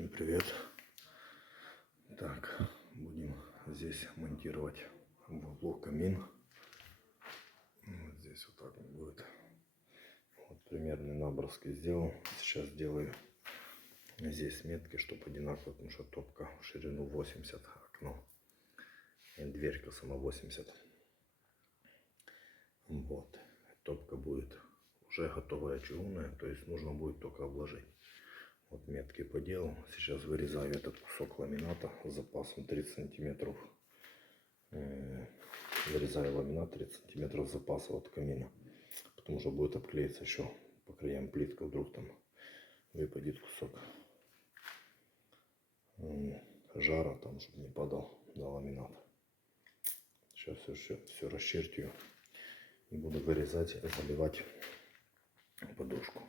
Всем привет. Так, будем здесь монтировать в углу камин. Вот здесь вот так вот будет. Вот примерный наброски сделал. Сейчас делаю здесь метки, чтобы одинаково, потому что топка в ширину 80, окно и дверька сама 80. Вот, топка будет уже готовая чугунная, то есть нужно будет только обложить. Вот метки поделал. Сейчас вырезаю этот кусок ламината с запасом 30 сантиметров. Вырезаю ламинат 30 сантиметров запаса от камина. Потому что будет обклеиться еще по краям плитка, вдруг там выпадет кусок жара, там, чтобы не падал на ламинат. Сейчас все расчертю и буду вырезать, заливать подушку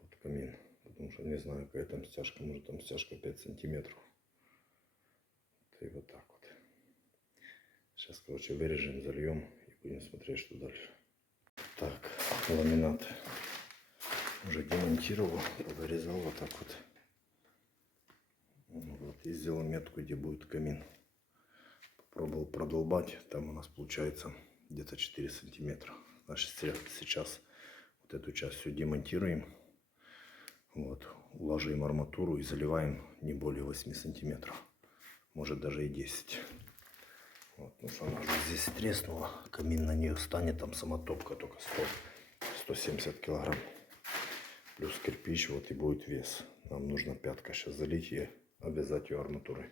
под камин. Потому что не знаю, какая там стяжка, может там стяжка 5 сантиметров. И вот так вот. Сейчас, короче, вырежем, зальем и будем смотреть, что дальше. Так, ламинат уже демонтировал, вырезал вот так вот. Вот, и сделал метку, где будет камин. Попробовал продолбать, там у нас получается где-то 4 сантиметра. Значит, сейчас вот эту часть все демонтируем. Вот, уложим арматуру и заливаем не более 8 сантиметров. Может даже и 10. Вот, потому что она уже здесь треснула. Камин на нее станет, там сама топка только 170 килограмм. Плюс кирпич, вот и будет вес. Нам нужно пятка сейчас залить и обвязать ее арматурой.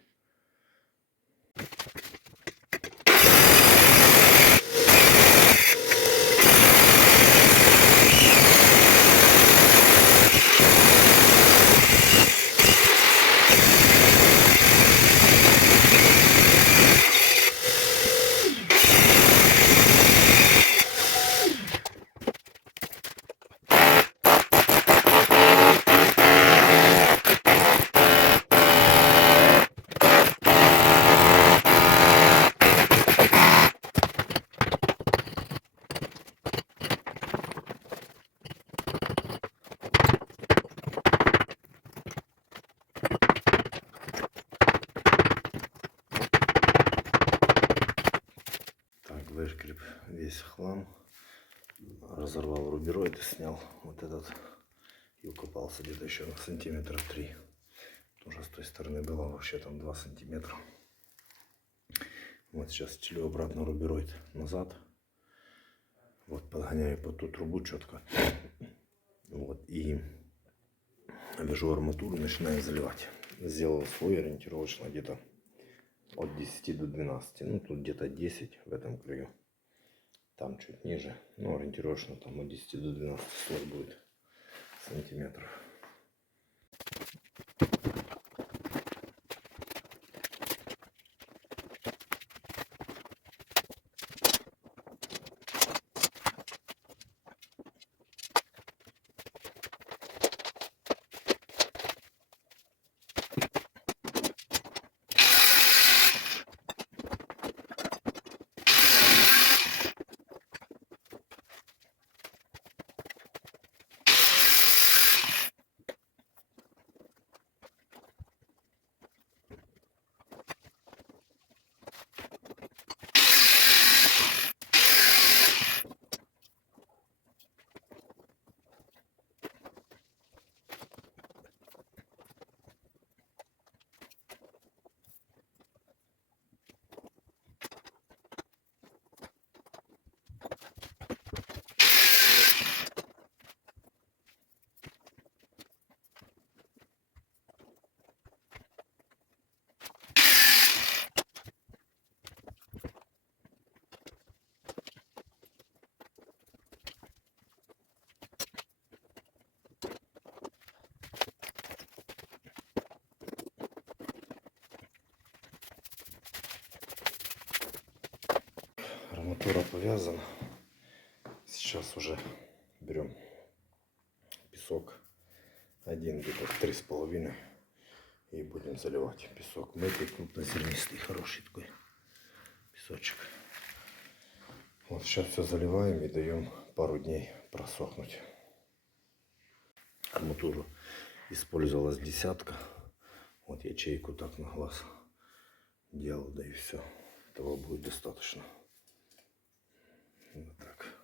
Вышкреб весь хлам, разорвал рубероид и снял вот этот и укопался где-то еще на сантиметров 3. Уже с той стороны было вообще там 2 сантиметра. Вот сейчас стелю обратно рубероид назад. Вот подгоняю под ту трубу четко. Вот и вяжу арматуру, начинаю заливать. Сделал свой ориентировочно где-то от 10 до 12. Ну тут где-то 10 в этом краю. Там чуть ниже. Ну ориентировочно там от 10 до 12 слой будет сантиметров. Арматура повязана. Сейчас уже берем песок. Один где-то 3,5. И будем заливать песок. Мытый, крупнозернистый, хороший такой песочек. Вот сейчас все заливаем и даем пару дней просохнуть. Арматуру использовалась десятка. Вот ячейку так на глаз делал, да и все. Этого будет достаточно. Вот так.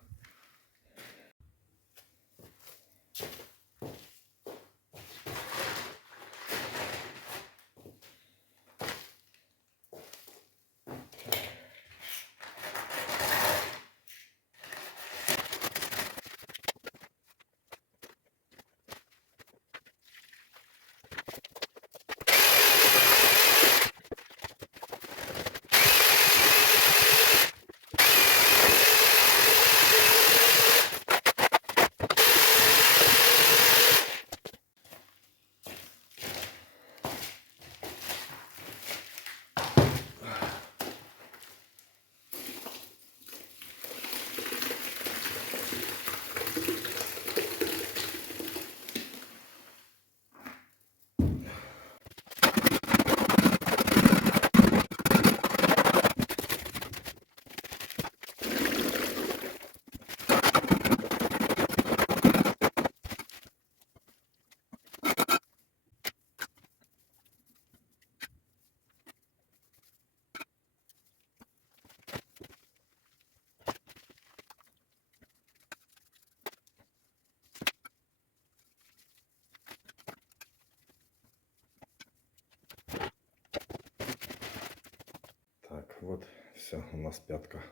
Так, вот все, у нас пятка.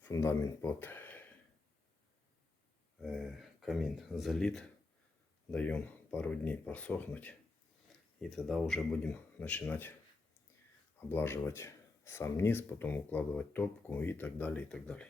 Фундамент под камин залит. Даем пару дней просохнуть. И тогда уже будем начинать облаживать сам низ, потом укладывать топку и так далее, и так далее.